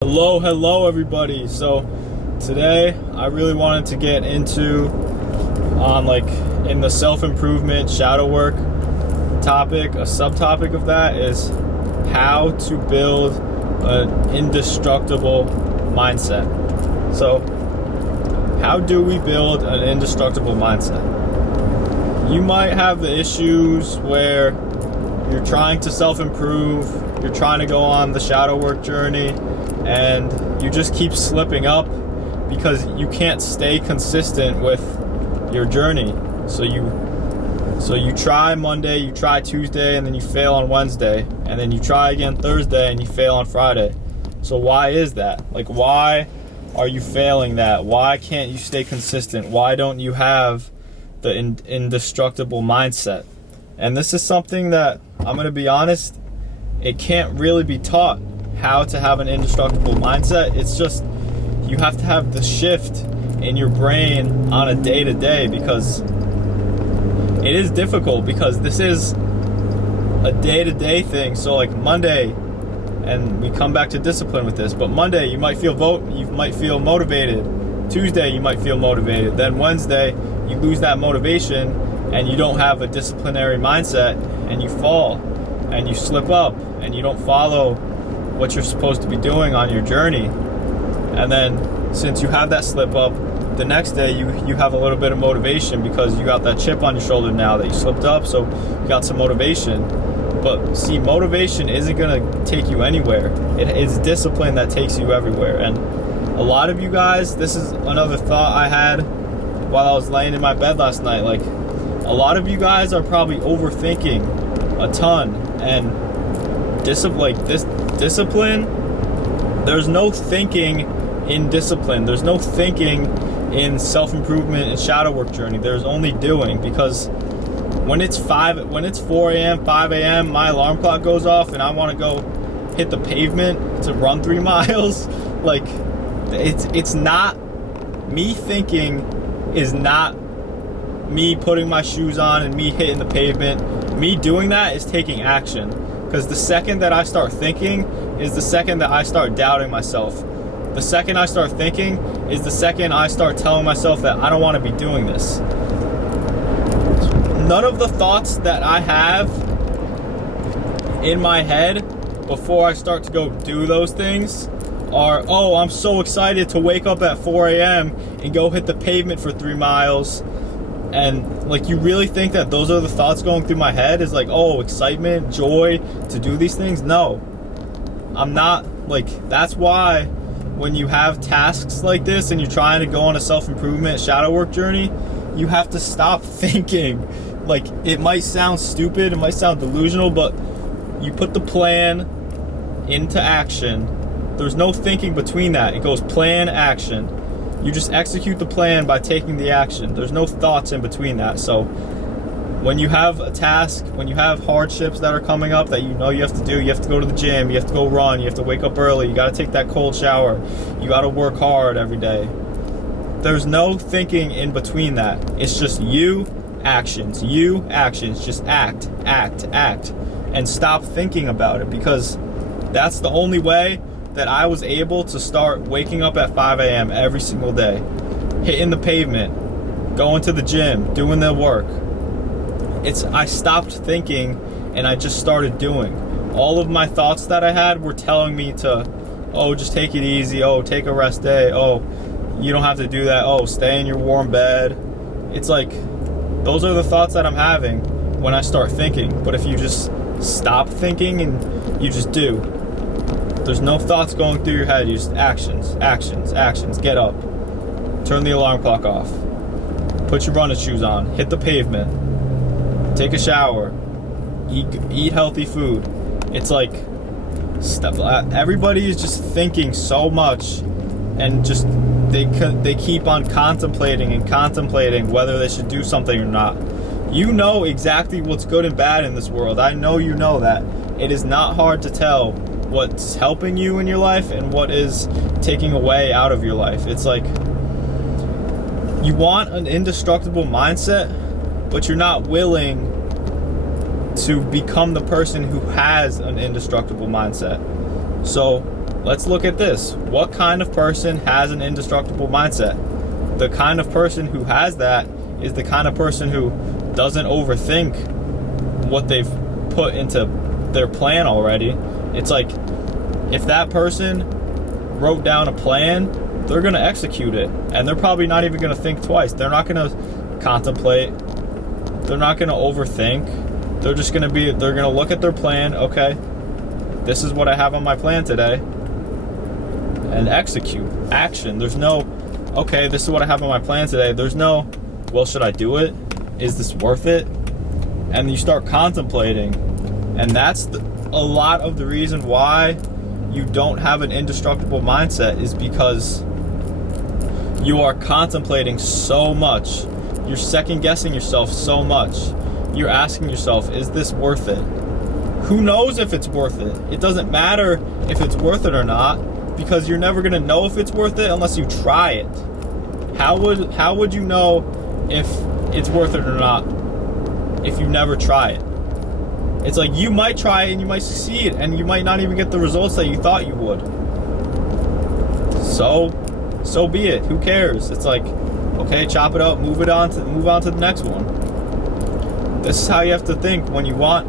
Hello everybody. So today I really wanted to get into in the self-improvement shadow work topic. A subtopic of that is how to build an indestructible mindset. So how do we build an indestructible mindset? You might have the issues where you're trying to self-improve, you're trying to go on the shadow work journey, and you just keep slipping up because you can't stay consistent with your journey. So you try Monday, you try Tuesday, and then you fail on Wednesday, and then you try again Thursday and you fail on Friday. So why is that? Like, why are you failing that? Why can't you stay consistent? Why don't you have the indestructible mindset? And this is something that, I'm going to be honest, it can't really be taught how to have an indestructible mindset. It's just, you have to have the shift in your brain on a day-to-day, because it is difficult, because this is a day-to-day thing. So like Monday, and we come back to discipline with this, but Monday you might feel motivated. Tuesday you might feel motivated. Then Wednesday you lose that motivation and you don't have a disciplinary mindset, and you fall and you slip up and you don't follow what you're supposed to be doing on your journey. And then since you have that slip up, the next day you have a little bit of motivation because you got that chip on your shoulder now that you slipped up, so you got some motivation. But see, motivation isn't gonna take you anywhere. It is discipline that takes you everywhere. And a lot of you guys, this is another thought I had while I was laying in my bed last night, like, a lot of you guys are probably overthinking a ton, and discipline, there's no thinking in discipline. There's no thinking in self-improvement and shadow work journey. There's only doing, because when it's 4 a.m., 5 a.m., my alarm clock goes off and I want to go hit the pavement to run 3 miles, like, it's not, me thinking is not me putting my shoes on and me hitting the pavement. Me doing that is taking action, because the second that I start thinking is the second that I start doubting myself. The second I start thinking is the second I start telling myself that I don't want to be doing this. None of the thoughts that I have in my head before I start to go do those things are, oh, I'm so excited to wake up at 4 a.m. and go hit the pavement for 3 miles. And like, you really think that those are the thoughts going through my head, is like, oh, excitement, joy to do these things? No, I'm not. Like, that's why when you have tasks like this and you're trying to go on a self-improvement shadow work journey, you have to stop thinking. Like, it might sound stupid, it might sound delusional, but you put the plan into action. There's no thinking between that. It goes plan, action. You just execute the plan by taking the action. There's no thoughts in between that. So when you have a task, when you have hardships that are coming up that you know you have to do, you have to go to the gym, you have to go run, you have to wake up early, you got to take that cold shower, you got to work hard every day. There's no thinking in between that. It's just you, actions, just act, and stop thinking about it, because that's the only way that I was able to start waking up at 5 a.m. every single day, hitting the pavement, going to the gym, doing the work. I stopped thinking and I just started doing. All of my thoughts that I had were telling me to, oh, just take it easy, oh, take a rest day, oh, you don't have to do that, oh, stay in your warm bed. It's like, those are the thoughts that I'm having when I start thinking. But if you just stop thinking and you just do, there's no thoughts going through your head. You just actions. Get up, turn the alarm clock off, put your running shoes on, hit the pavement, take a shower, eat healthy food. It's like, everybody is just thinking so much, and just they keep on contemplating whether they should do something or not. You know exactly what's good and bad in this world. I know you know that. It is not hard to tell what's helping you in your life and what is taking away out of your life. It's like, you want an indestructible mindset, but you're not willing to become the person who has an indestructible mindset. So let's look at this. What kind of person has an indestructible mindset? The kind of person who has that is the kind of person who doesn't overthink what they've put into their plan already. It's like, if that person wrote down a plan, they're going to execute it, and they're probably not even going to think twice. They're not going to contemplate. They're not going to overthink. They're just going to they're going to look at their plan. Okay, this is what I have on my plan today, and execute. Action. There's no, okay, this is what I have on my plan today. There's no, well, should I do it? Is this worth it? And you start contemplating. And that's a lot of the reason why you don't have an indestructible mindset, is because you are contemplating so much. You're second guessing yourself so much. You're asking yourself, is this worth it? Who knows if it's worth it? It doesn't matter if it's worth it or not, because you're never going to know if it's worth it unless you try it. How would you know if it's worth it or not if you never try it? It's like, you might try it and you might succeed, and you might not even get the results that you thought you would. So be it. Who cares? It's like, okay, chop it up, move on to the next one. This is how you have to think when you want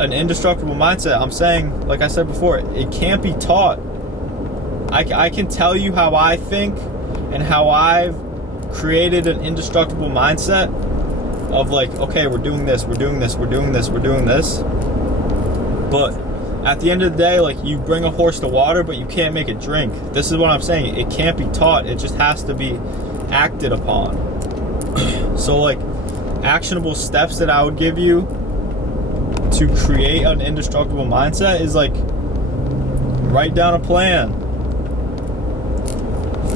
an indestructible mindset. I'm saying, like I said before, it can't be taught. I can tell you how I think and how I've created an indestructible mindset of like, okay, we're doing this, we're doing this, we're doing this, we're doing this. But at the end of the day, like, you bring a horse to water, but you can't make it drink. This is what I'm saying. It can't be taught. It just has to be acted upon. So, like, actionable steps that I would give you to create an indestructible mindset is, like, write down a plan.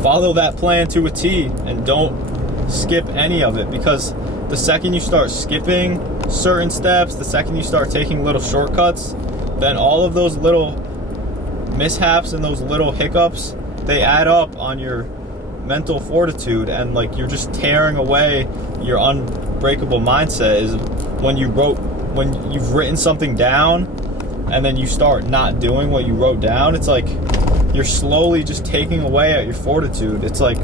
Follow that plan to a T, and don't skip any of it, because the second you start skipping certain steps, the second you start taking little shortcuts, then all of those little mishaps and those little hiccups, they add up on your mental fortitude, and like, you're just tearing away your unbreakable mindset. Is when you've written something down and then you start not doing what you wrote down, it's like you're slowly just taking away at your fortitude. It's like,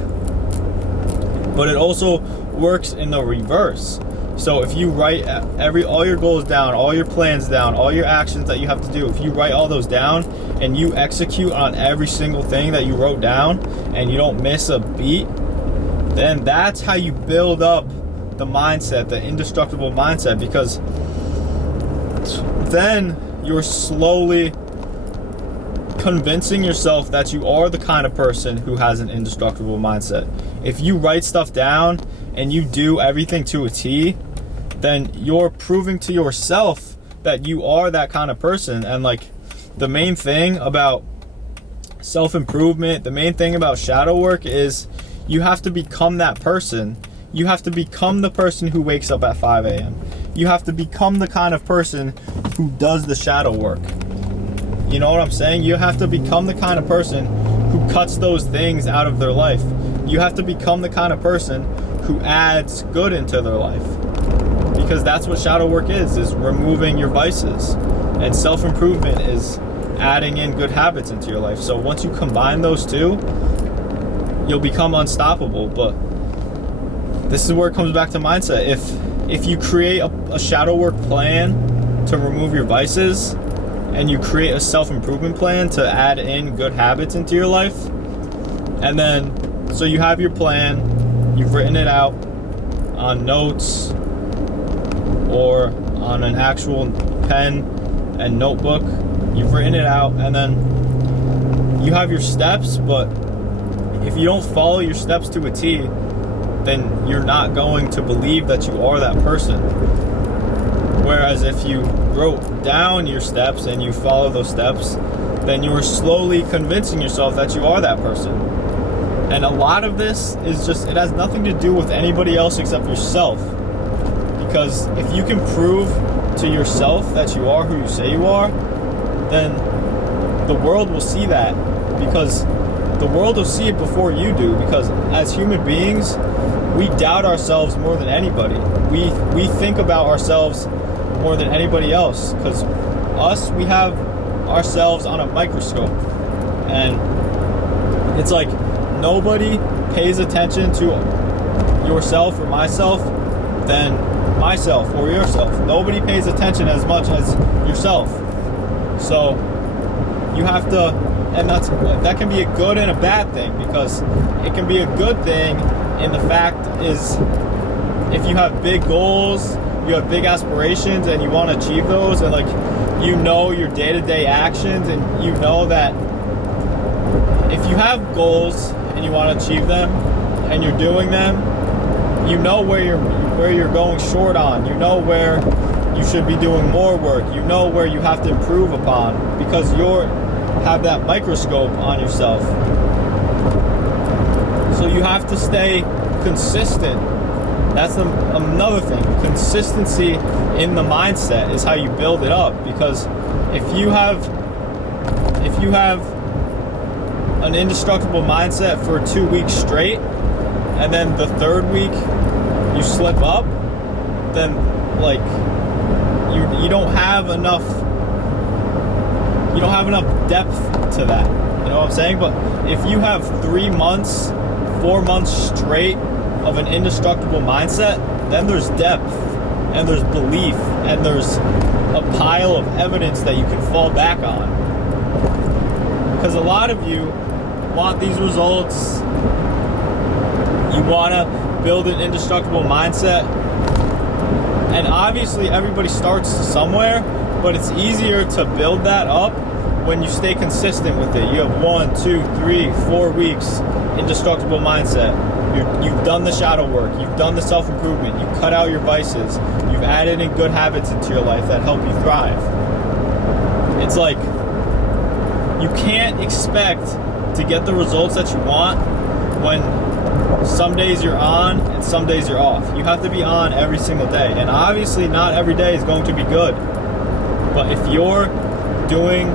but it also works in the reverse. So if you write all your goals down, all your plans down, all your actions that you have to do, if you write all those down and you execute on every single thing that you wrote down and you don't miss a beat, then that's how you build up the mindset, the indestructible mindset, because then you're slowly convincing yourself that you are the kind of person who has an indestructible mindset. If you write stuff down and you do everything to a T, then you're proving to yourself that you are that kind of person. And like, the main thing about self-improvement, the main thing about shadow work is you have to become that person. You have to become the person who wakes up at 5 a.m. You have to become the kind of person who does the shadow work. You know what I'm saying? You have to become the kind of person who cuts those things out of their life. You have to become the kind of person who adds good into their life. Because that's what shadow work is removing your vices. And self-improvement is adding in good habits into your life. So once you combine those two, you'll become unstoppable. But this is where it comes back to mindset. If you create a shadow work plan to remove your vices, and you create a self-improvement plan to add in good habits into your life, and then, so you have your plan, you've written it out on notes or on an actual pen and notebook, you've written it out, and then you have your steps. But if you don't follow your steps to a T, then you're not going to believe that you are that person. Whereas if you wrote down your steps and you follow those steps, then you are slowly convincing yourself that you are that person. And a lot of this is just, it has nothing to do with anybody else except yourself. Because if you can prove to yourself that you are who you say you are, then the world will see that. Because the world will see it before you do. Because as human beings, we doubt ourselves more than anybody. We think about ourselves more than anybody else, because we have ourselves on a microscope, And it's like nobody pays attention to yourself or myself than myself or yourself. Nobody pays attention as much as yourself. So you have to, and that can be a good and a bad thing, because it can be a good thing in the fact is if you have big goals, you have big aspirations, and you want to achieve those, and like you know your day-to-day actions, and you know that if you have goals and you want to achieve them and you're doing them, you know where you're going short on, you know where you should be doing more work, you know where you have to improve upon, because you have that microscope on yourself. So you have to stay consistent. That's another thing. Consistency in the mindset is how you build it up, because if you have an indestructible mindset for 2 weeks straight, and then the third week you slip up, then like you don't have enough depth to that. You know what I'm saying? But if you have 3 months, 4 months straight of an indestructible mindset, then there's depth, and there's belief, and there's a pile of evidence that you can fall back on. Because a lot of you want these results, you want to build an indestructible mindset, and obviously everybody starts somewhere, but it's easier to build that up when you stay consistent with it. You have 1, 2, 3, 4 weeks indestructible mindset. You've done the shadow work, you've done the self-improvement, you cut out your vices, you've added in good habits into your life that help you thrive. It's like you can't expect to get the results that you want when some days you're on and some days you're off. You have to be on every single day, and obviously not every day is going to be good, but if you're doing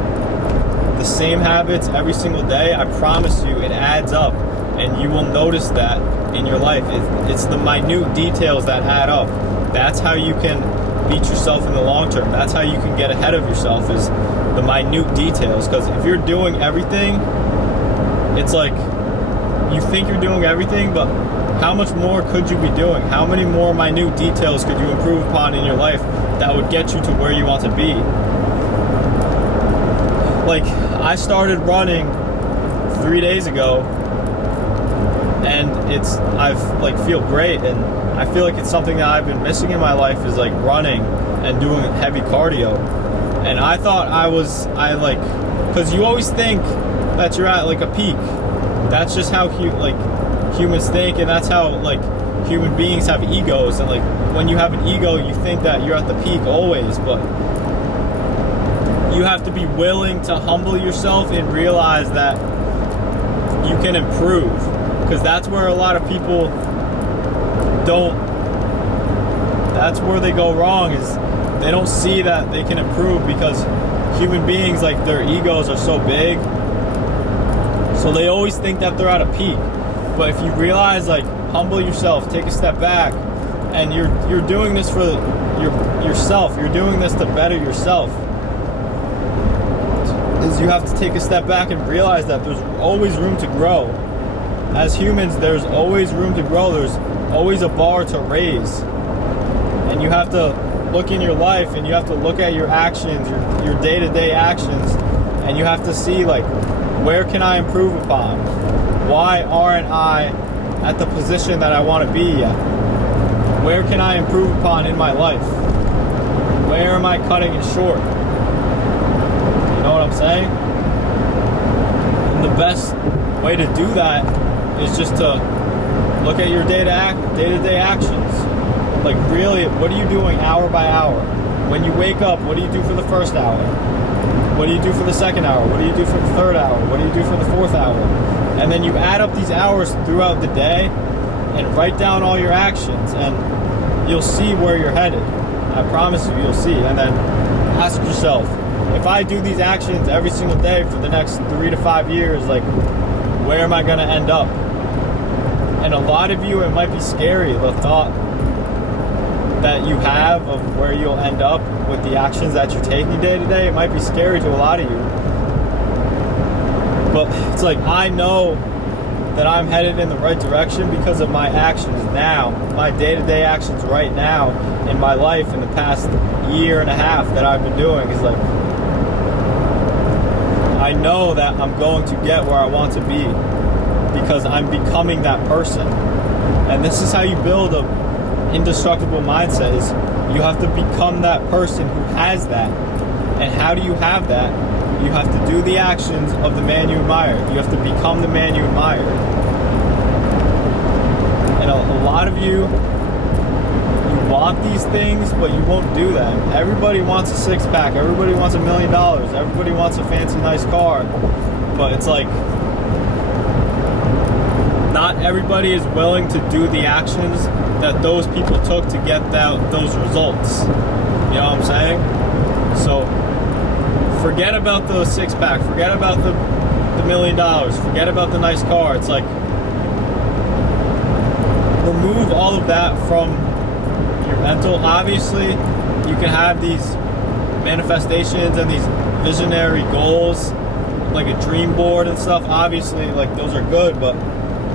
the same habits every single day, I promise you it adds up, and you will notice that in your life. It's the minute details that add up. That's how you can beat yourself in the long term. That's how you can get ahead of yourself, is the minute details. Because if you're doing everything, it's like you think you're doing everything, but how much more could you be doing? How many more minute details could you improve upon in your life that would get you to where you want to be? Like, I started running 3 days ago, and I've like feel great, and I feel like it's something that I've been missing in my life, is like running and doing heavy cardio. And I thought because you always think that you're at like a peak. That's just how humans think, and that's how like human beings have egos. And like when you have an ego, you think that you're at the peak always, but you have to be willing to humble yourself and realize that you can improve, because that's where a lot of people that's where they go wrong, is they don't see that they can improve, because human beings, like, their egos are so big, so they always think that they're at a peak. But if you realize, like, humble yourself, take a step back, and you're doing this for yourself, you're doing this to better yourself, is you have to take a step back and realize that there's always room to grow. As humans, there's always room to grow. There's always a bar to raise. And you have to look in your life, and you have to look at your actions, your day-to-day actions, and you have to see, like, where can I improve upon? Why aren't I at the position that I want to be yet? Where can I improve upon in my life? Where am I cutting it short? You know what I'm saying? And the best way to do that is just to look at your day-to-day actions. Like, really, what are you doing hour by hour? When you wake up, what do you do for the first hour? What do you do for the second hour? What do you do for the third hour? What do you do for the fourth hour? And then you add up these hours throughout the day and write down all your actions, and you'll see where you're headed. I promise you'll see. And then ask yourself, if I do these actions every single day for the next 3 to 5 years, like, where am I going to end up? And a lot of you, it might be scary, the thought that you have of where you'll end up with the actions that you're taking day to day. It might be scary to a lot of you. But it's like, I know that I'm headed in the right direction because of my actions now, my day-to-day actions right now in my life in the past year and a half that I've been doing. Is like, I know that I'm going to get where I want to be because I'm becoming that person. And this is how you build a indestructible mindset, is you have to become that person who has that. And how do you have that? You have to do the actions of the man you admire. You have to become the man you admire. And a lot of you want these things, but you won't do them. Everybody wants a six-pack. Everybody wants $1 million. Everybody wants a fancy, nice car. But it's like, not everybody is willing to do the actions that those people took to get those results. You know what I'm saying? So forget about the six-pack. Forget about the $1 million. Forget about the nice car. It's like, remove all of that from your mental. Obviously, you can have these manifestations and these visionary goals, like a dream board and stuff. Obviously, like, those are good, but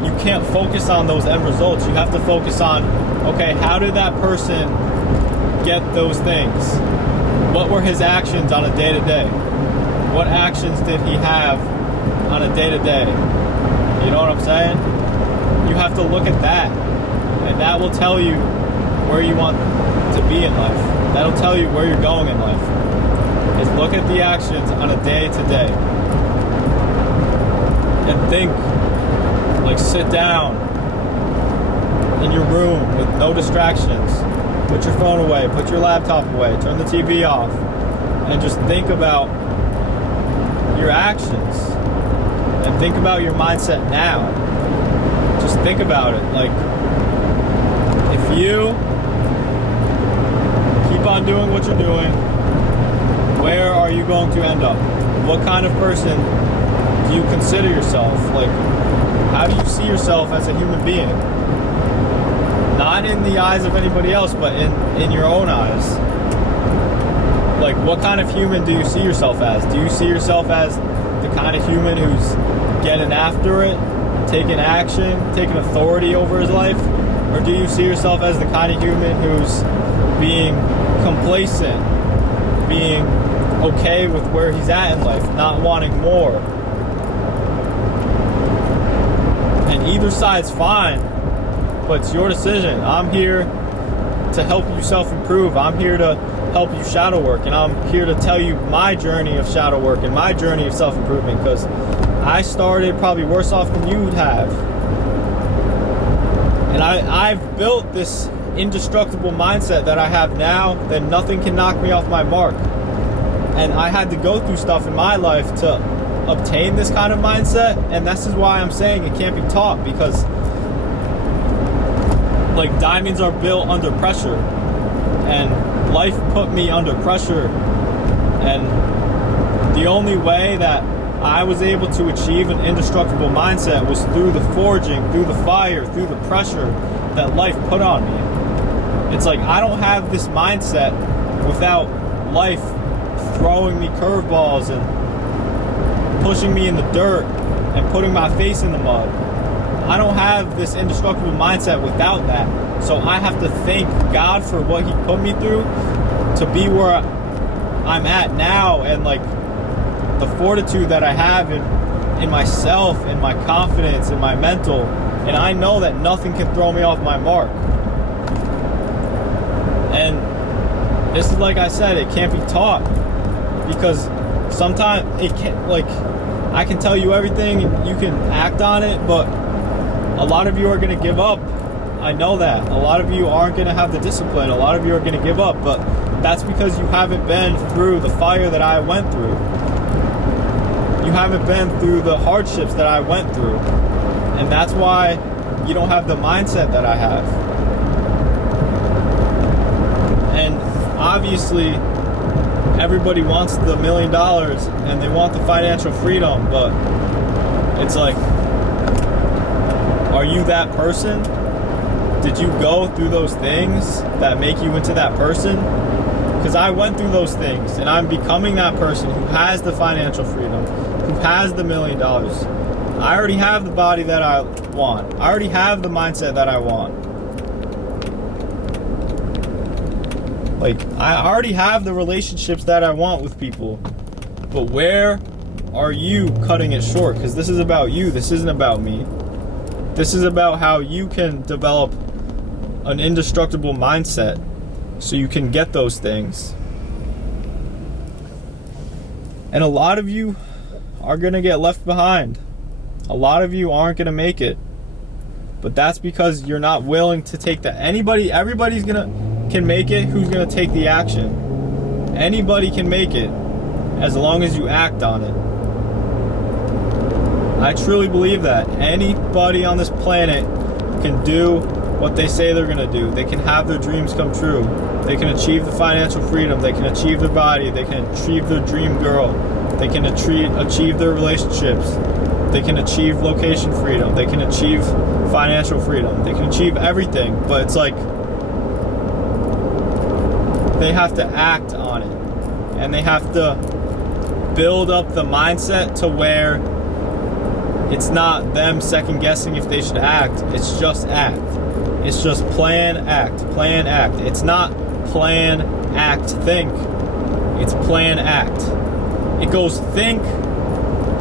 you can't focus on those end results. You have to focus on, okay, how did that person get those things? What were his actions on a day-to-day? What actions did he have on a day-to-day? You know what I'm saying? You have to look at that, and that will tell you where you want to be in life. That'll tell you where you're going in life. Is look at the actions on a day-to-day and think. Like, sit down in your room with no distractions. Put your phone away, put your laptop away, turn the TV off, and just think about your actions and think about your mindset now. Just think about it. Like, if you keep on doing what you're doing, where are you going to end up? What kind of person do you consider yourself? Like, how do you see yourself as a human being? Not in the eyes of anybody else, but in your own eyes. Like, what kind of human do you see yourself as? Do you see yourself as the kind of human who's getting after it, taking action, taking authority over his life? Or do you see yourself as the kind of human who's being complacent, being okay with where he's at in life, not wanting more? And either side's fine, but it's your decision. I'm here to help you self-improve. I'm here to help you shadow work, and I'm here to tell you my journey of shadow work and my journey of self-improvement, because I started probably worse off than you would have. And I've built this indestructible mindset that I have now, that nothing can knock me off my mark. And I had to go through stuff in my life to obtain this kind of mindset, and this is why I'm saying it can't be taught, because like, diamonds are built under pressure, and life put me under pressure, and the only way that I was able to achieve an indestructible mindset was through the forging, through the fire, through the pressure that life put on me. It's like, I don't have this mindset without life throwing me curveballs and pushing me in the dirt and putting my face in the mud. I don't have this indestructible mindset without that. So I have to thank God for what he put me through to be where I'm at now, and like the fortitude that I have in myself, in my confidence, in my mental. And I know that nothing can throw me off my mark. And this is, like I said, it can't be taught, because sometimes it can't, like, I can tell you everything and you can act on it, but a lot of you are going to give up. I know that. A lot of you aren't going to have the discipline. A lot of you are going to give up, but that's because you haven't been through the fire that I went through. You haven't been through the hardships that I went through. And that's why you don't have the mindset that I have. And obviously, everybody wants the $1 million and they want the financial freedom, but it's like, are you that person? Did you go through those things that make you into that person? Because I went through those things, and I'm becoming that person who has the financial freedom, who has the $1 million. I already have the body that I want. I already have the mindset that I want. Like, I already have the relationships that I want with people. But where are you cutting it short? Because this is about you. This isn't about me. This is about how you can develop an indestructible mindset so you can get those things. And a lot of you are going to get left behind. A lot of you aren't going to make it. But that's because you're not willing to take that. Everybody's can make it who's going to take the action. Anybody can make it as long as you act on it. I truly believe that. Anybody on this planet can do what they say they're going to do. They can have their dreams come true. They can achieve the financial freedom. They can achieve their body. They can achieve their dream girl. They can achieve their relationships. They can achieve location freedom. They can achieve financial freedom. They can achieve everything. But it's like they have to act on it. And they have to build up the mindset to where it's not them second guessing if they should act. It's just act. It's just plan, act, plan, act. It's not plan, act, think. It's plan, act. It goes think,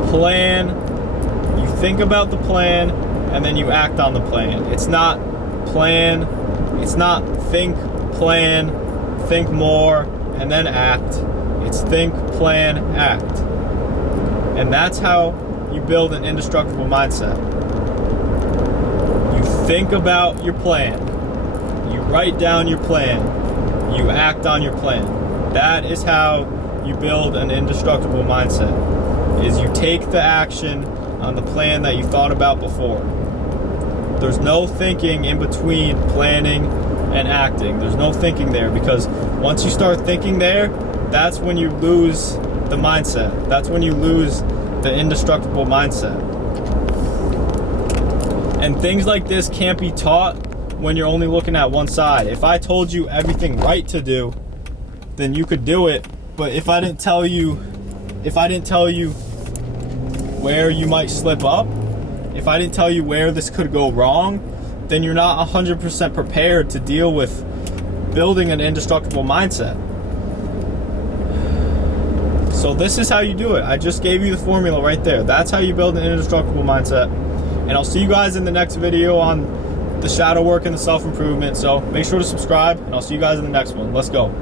plan, you think about the plan, and then you act on the plan. It's not plan, it's not think, plan, think more, and then act. It's think, plan, act. And that's how you build an indestructible mindset. You think about your plan. You write down your plan. You act on your plan. That is how you build an indestructible mindset. Is you take the action on the plan that you thought about before. There's no thinking in between planning and acting. There's no thinking there, because once you start thinking there, that's when you lose the mindset. That's when you lose the indestructible mindset. And things like this can't be taught when you're only looking at one side. If I told you everything right to do, then you could do it. But if I didn't tell you where you might slip up, if I didn't tell you where this could go wrong, then you're not 100% prepared to deal with building an indestructible mindset. So this is how you do it. I just gave you the formula right there. That's how you build an indestructible mindset. And I'll see you guys in the next video on the shadow work and the self-improvement. So make sure to subscribe, and I'll see you guys in the next one. Let's go.